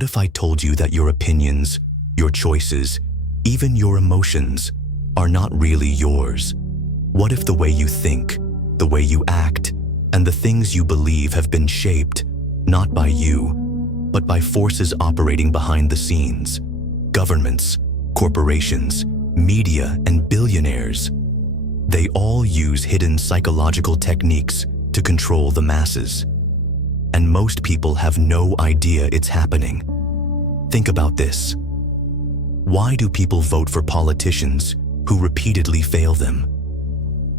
What if I told you that your opinions, your choices, even your emotions are not really yours? What if the way you think, the way you act, and the things you believe have been shaped not by you, but by forces operating behind the scenes? Governments, corporations, media, and billionaires. They all use hidden psychological techniques to control the masses. And most people have no idea it's happening. Think about this. Why do people vote for politicians who repeatedly fail them?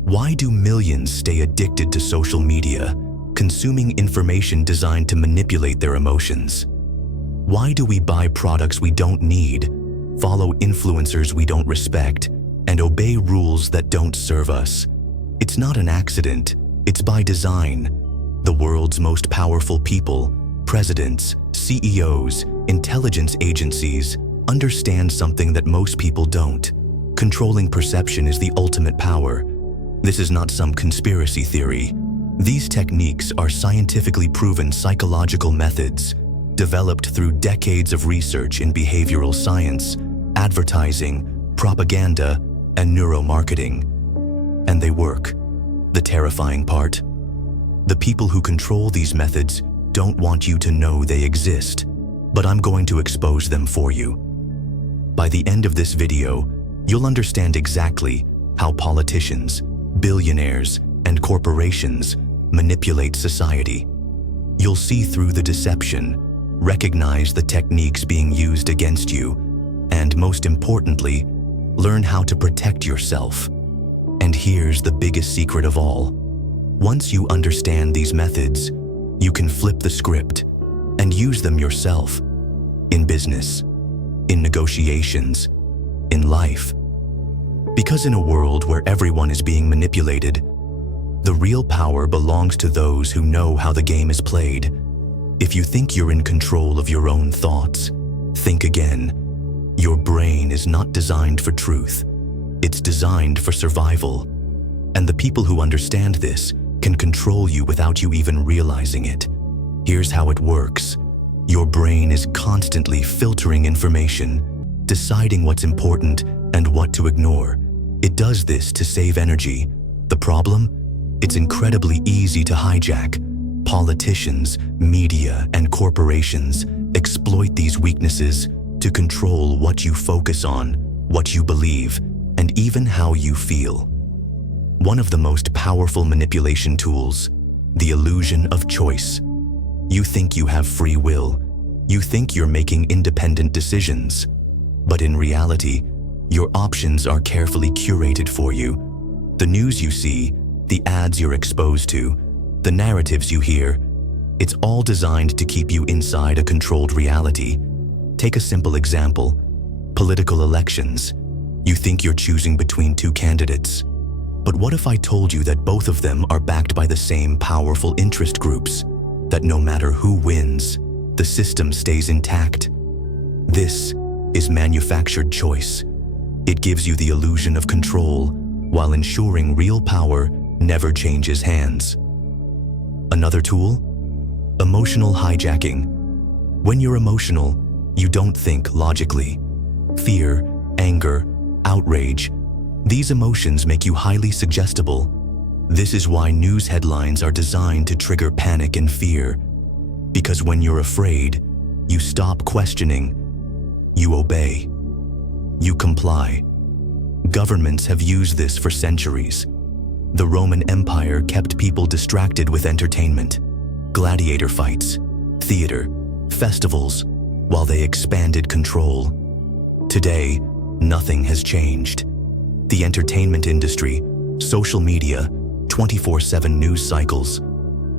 Why do millions stay addicted to social media, consuming information designed to manipulate their emotions? Why do we buy products we don't need, follow influencers we don't respect, and obey rules that don't serve us? It's not an accident, it's by design. The world's most powerful people, presidents, CEOs, intelligence agencies, understand something that most people don't. Controlling perception is the ultimate power. This is not some conspiracy theory. These techniques are scientifically proven psychological methods developed through decades of research in behavioral science, advertising, propaganda, and neuromarketing. And they work. The terrifying part? The people who control these methods don't want you to know they exist, but I'm going to expose them for you. By the end of this video, you'll understand exactly how politicians, billionaires, and corporations manipulate society. You'll see through the deception, recognize the techniques being used against you, and most importantly, learn how to protect yourself. And here's the biggest secret of all. Once you understand these methods, you can flip the script and use them yourself. In business, in negotiations, in life. Because in a world where everyone is being manipulated, the real power belongs to those who know how the game is played. If you think you're in control of your own thoughts, think again. Your brain is not designed for truth. It's designed for survival. And the people who understand this can control you without you even realizing it. Here's how it works. Your brain is constantly filtering information, deciding what's important and what to ignore. It does this to save energy. The problem? It's incredibly easy to hijack. Politicians, media, and corporations exploit these weaknesses to control what you focus on, what you believe, and even how you feel. One of the most powerful manipulation tools, the illusion of choice. You think you have free will. You think you're making independent decisions. But in reality, your options are carefully curated for you. The news you see, the ads you're exposed to, the narratives you hear, it's all designed to keep you inside a controlled reality. Take a simple example. Political elections. You think you're choosing between two candidates. But what if I told you that both of them are backed by the same powerful interest groups? That no matter who wins, the system stays intact. This is manufactured choice. It gives you the illusion of control while ensuring real power never changes hands. Another tool? Emotional hijacking. When you're emotional, you don't think logically. Fear, anger, outrage. These emotions make you highly suggestible. This is why news headlines are designed to trigger panic and fear. Because when you're afraid, you stop questioning. You obey. You comply. Governments have used this for centuries. The Roman Empire kept people distracted with entertainment, gladiator fights, theater, festivals, while they expanded control. Today, nothing has changed. The entertainment industry, social media, 24/7 news cycles,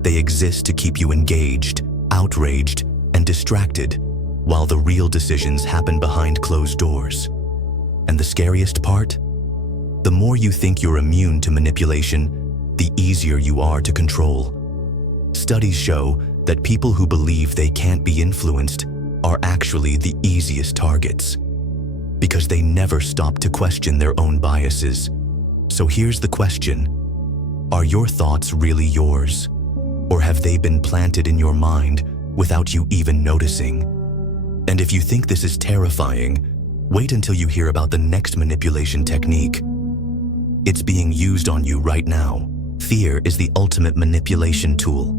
they exist to keep you engaged, outraged, and distracted, while the real decisions happen behind closed doors. And the scariest part? The more you think you're immune to manipulation, the easier you are to control. Studies show that people who believe they can't be influenced are actually the easiest targets, because they never stop to question their own biases. So here's the question. Are your thoughts really yours? Or have they been planted in your mind without you even noticing? And if you think this is terrifying, wait until you hear about the next manipulation technique. It's being used on you right now. Fear is the ultimate manipulation tool.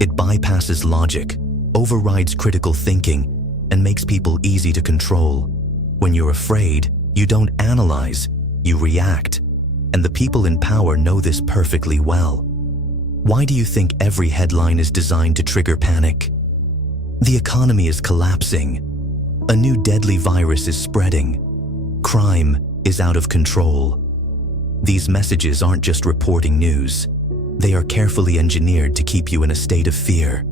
It bypasses logic, overrides critical thinking, and makes people easy to control. When you're afraid, you don't analyze, you react. And the people in power know this perfectly well. Why do you think every headline is designed to trigger panic? The economy is collapsing. A new deadly virus is spreading. Crime is out of control. These messages aren't just reporting news. They are carefully engineered to keep you in a state of fear.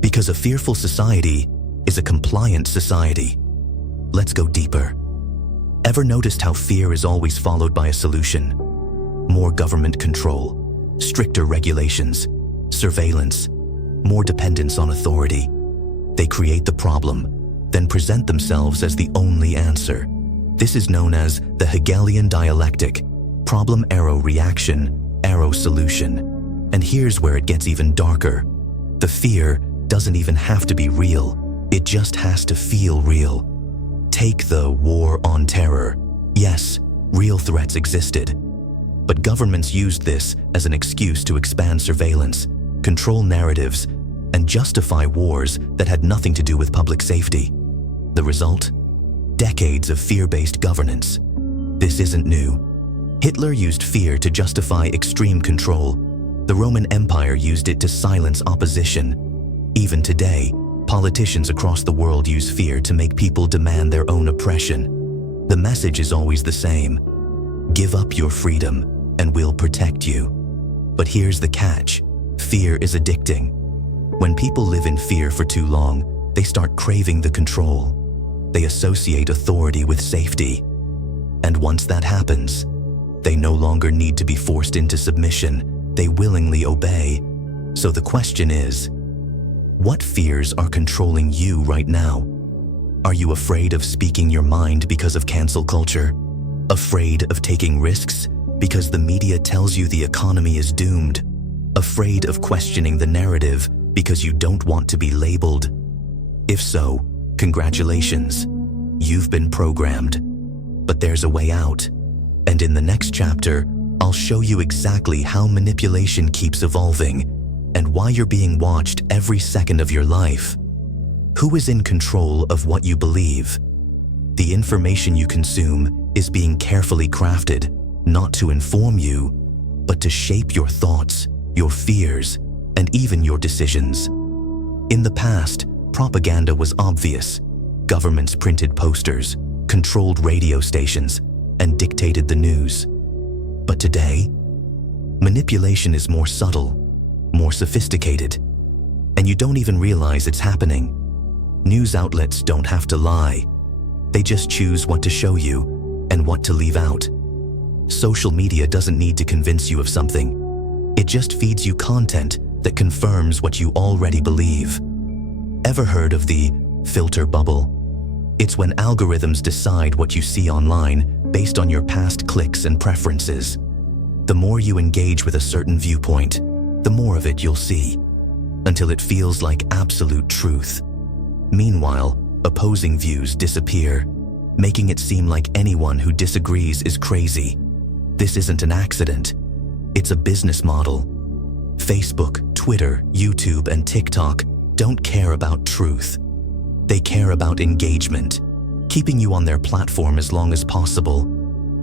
Because a fearful society is a compliant society. Let's go deeper. Ever noticed how fear is always followed by a solution? More government control, stricter regulations, surveillance, more dependence on authority. They create the problem, then present themselves as the only answer. This is known as the Hegelian dialectic, problem arrow reaction, arrow solution. And here's where it gets even darker. The fear doesn't even have to be real. It just has to feel real. Take the war on terror. Yes, real threats existed. But governments used this as an excuse to expand surveillance, control narratives, and justify wars that had nothing to do with public safety. The result? Decades of fear-based governance. This isn't new. Hitler used fear to justify extreme control. The Roman Empire used it to silence opposition. Even today, politicians across the world use fear to make people demand their own oppression. The message is always the same. Give up your freedom, and we'll protect you. But here's the catch. Fear is addicting. When people live in fear for too long, they start craving the control. They associate authority with safety. And once that happens, they no longer need to be forced into submission. They willingly obey. So the question is, what fears are controlling you right now? Are you afraid of speaking your mind because of cancel culture? Afraid of taking risks because the media tells you the economy is doomed? Afraid of questioning the narrative because you don't want to be labeled? If so, congratulations. You've been programmed. But there's a way out. And in the next chapter, I'll show you exactly how manipulation keeps evolving and why you're being watched every second of your life. Who is in control of what you believe? The information you consume is being carefully crafted, not to inform you, but to shape your thoughts, your fears, and even your decisions. In the past, propaganda was obvious. Governments printed posters, controlled radio stations, and dictated the news. But today, manipulation is more subtle, more sophisticated, and you don't even realize it's happening. News outlets don't have to lie. They just choose what to show you and what to leave out. Social media doesn't need to convince you of something. It just feeds you content that confirms what you already believe. Ever heard of the filter bubble? It's when algorithms decide what you see online based on your past clicks and preferences. The more you engage with a certain viewpoint, the more of it you'll see, until it feels like absolute truth. Meanwhile, opposing views disappear, making it seem like anyone who disagrees is crazy. This isn't an accident. It's a business model. Facebook, Twitter, YouTube, and TikTok don't care about truth. They care about engagement, keeping you on their platform as long as possible.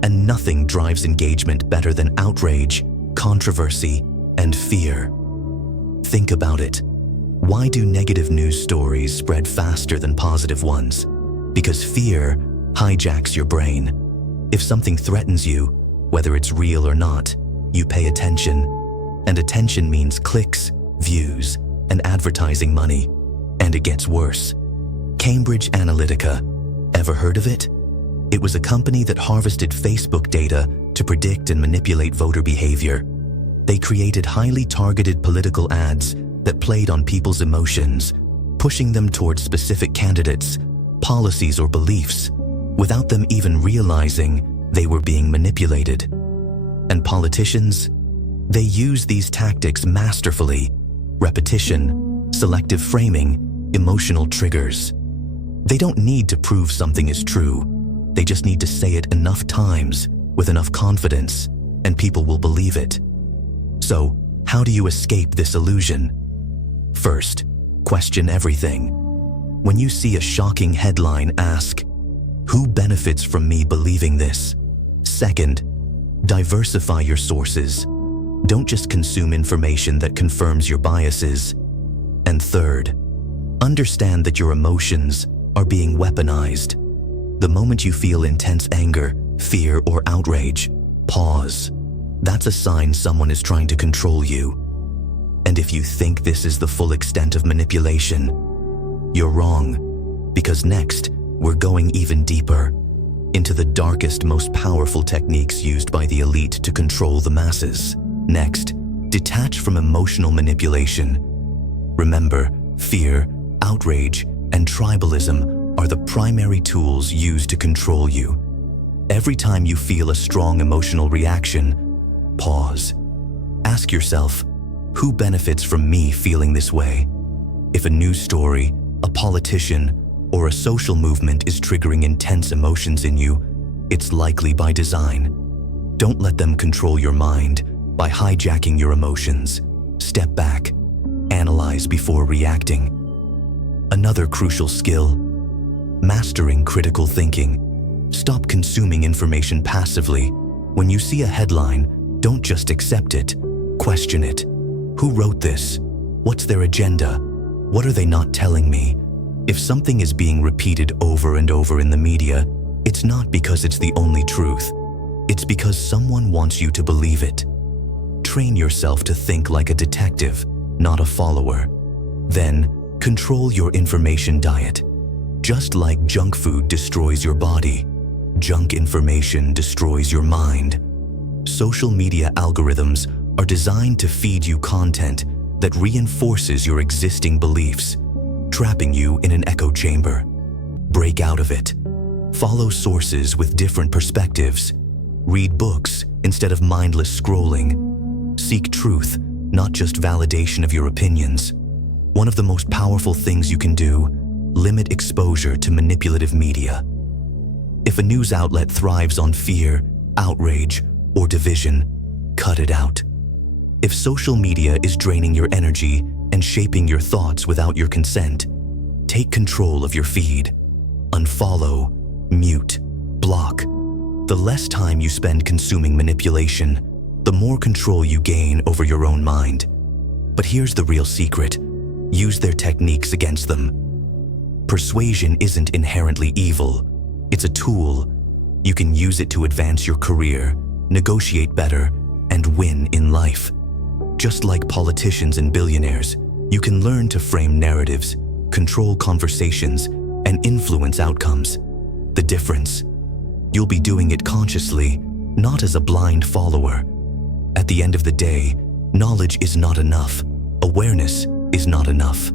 And nothing drives engagement better than outrage, controversy, and fear. Think about it. Why do negative news stories spread faster than positive ones? Because fear hijacks your brain. If something threatens you, whether it's real or not, you pay attention. And attention means clicks, views, and advertising money. And it gets worse. Cambridge Analytica. Ever heard of it? It was a company that harvested Facebook data to predict and manipulate voter behavior. They created highly targeted political ads that played on people's emotions, pushing them towards specific candidates, policies, or beliefs, without them even realizing they were being manipulated. And politicians? They use these tactics masterfully. Repetition, selective framing, emotional triggers. They don't need to prove something is true. They just need to say it enough times with enough confidence, and people will believe it. So, how do you escape this illusion? First, question everything. When you see a shocking headline, ask, who benefits from me believing this? Second, diversify your sources. Don't just consume information that confirms your biases. And third, understand that your emotions are being weaponized. The moment you feel intense anger, fear, or outrage, pause. That's a sign someone is trying to control you. And if you think this is the full extent of manipulation, you're wrong, because next, we're going even deeper into the darkest, most powerful techniques used by the elite to control the masses. Next, detach from emotional manipulation. Remember, fear, outrage, and tribalism are the primary tools used to control you. Every time you feel a strong emotional reaction, pause. Ask yourself, who benefits from me feeling this way? If a news story, a politician, or a social movement is triggering intense emotions in you, it's likely by design. Don't let them control your mind by hijacking your emotions. Step back, analyze before reacting. Another crucial skill, mastering critical thinking. Stop consuming information passively. When you see a headline, don't just accept it, question it. Who wrote this? What's their agenda? What are they not telling me? If something is being repeated over and over in the media, it's not because it's the only truth. It's because someone wants you to believe it. Train yourself to think like a detective, not a follower. Then, control your information diet. Just like junk food destroys your body, junk information destroys your mind. Social media algorithms are designed to feed you content that reinforces your existing beliefs, trapping you in an echo chamber. Break out of it. Follow sources with different perspectives. Read books instead of mindless scrolling. Seek truth, not just validation of your opinions. One of the most powerful things you can do, limit exposure to manipulative media. If a news outlet thrives on fear, outrage, or division, cut it out. If social media is draining your energy and shaping your thoughts without your consent, take control of your feed. Unfollow, mute, block. The less time you spend consuming manipulation, the more control you gain over your own mind. But here's the real secret. Use their techniques against them. Persuasion isn't inherently evil. It's a tool. You can use it to advance your career, negotiate better, and win in life. Just like politicians and billionaires, you can learn to frame narratives, control conversations, and influence outcomes. The difference? You'll be doing it consciously, not as a blind follower. At the end of the day, knowledge is not enough. Awareness is not enough.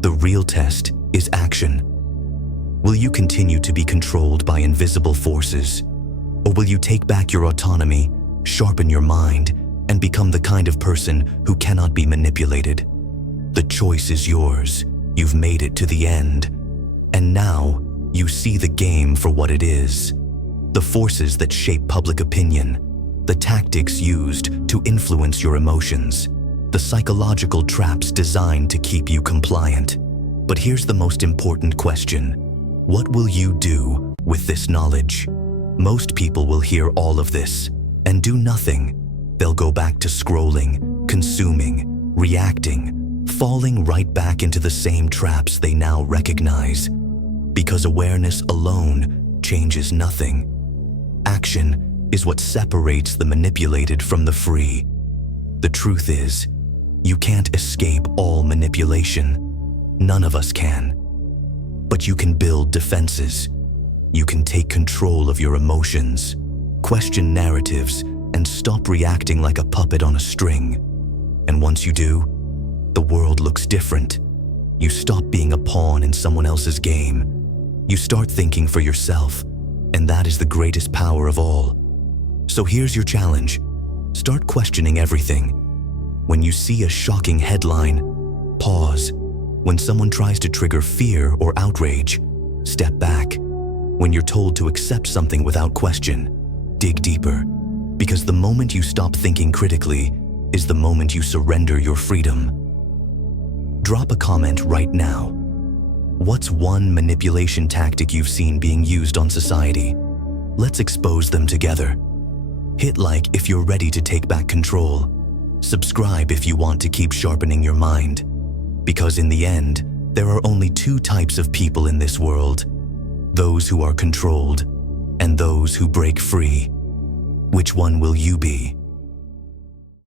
The real test is action. Will you continue to be controlled by invisible forces? Or will you take back your autonomy, sharpen your mind, and become the kind of person who cannot be manipulated? The choice is yours. You've made it to the end. And now, you see the game for what it is. The forces that shape public opinion, the tactics used to influence your emotions, the psychological traps designed to keep you compliant. But here's the most important question. What will you do with this knowledge? Most people will hear all of this and do nothing. They'll go back to scrolling, consuming, reacting, falling right back into the same traps they now recognize. Because awareness alone changes nothing. Action is what separates the manipulated from the free. The truth is, you can't escape all manipulation. None of us can. But you can build defenses. You can take control of your emotions, question narratives, and stop reacting like a puppet on a string. And once you do, the world looks different. You stop being a pawn in someone else's game. You start thinking for yourself, and that is the greatest power of all. So here's your challenge. Start questioning everything. When you see a shocking headline, pause. When someone tries to trigger fear or outrage, Step back. When you're told to accept something without question, dig deeper. Because the moment you stop thinking critically is the moment you surrender your freedom. Drop a comment right now. What's one manipulation tactic you've seen being used on society? Let's expose them together. Hit like if you're ready to take back control. Subscribe if you want to keep sharpening your mind. Because in the end, there are only two types of people in this world: those who are controlled and those who break free. Which one will you be?